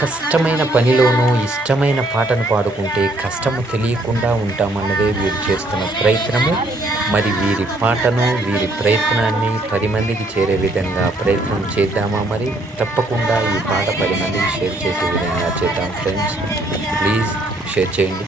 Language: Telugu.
కష్టమైన పనిలోనూ ఇష్టమైన పాటను పాడుకుంటే కష్టము తెలియకుండా ఉంటామన్నదే వీరు చేస్తున్న ప్రయత్నము. మరి వీరి పాటను, వీరి ప్రయత్నాన్ని 10 మందికి చేరే విధంగా ప్రయత్నం చేద్దామా? మరి తప్పకుండా ఈ పాట 10 మందికి షేర్ చేసే విధంగా చేద్దాం ఫ్రెండ్స్. ప్లీజ్ షేర్ చేయండి.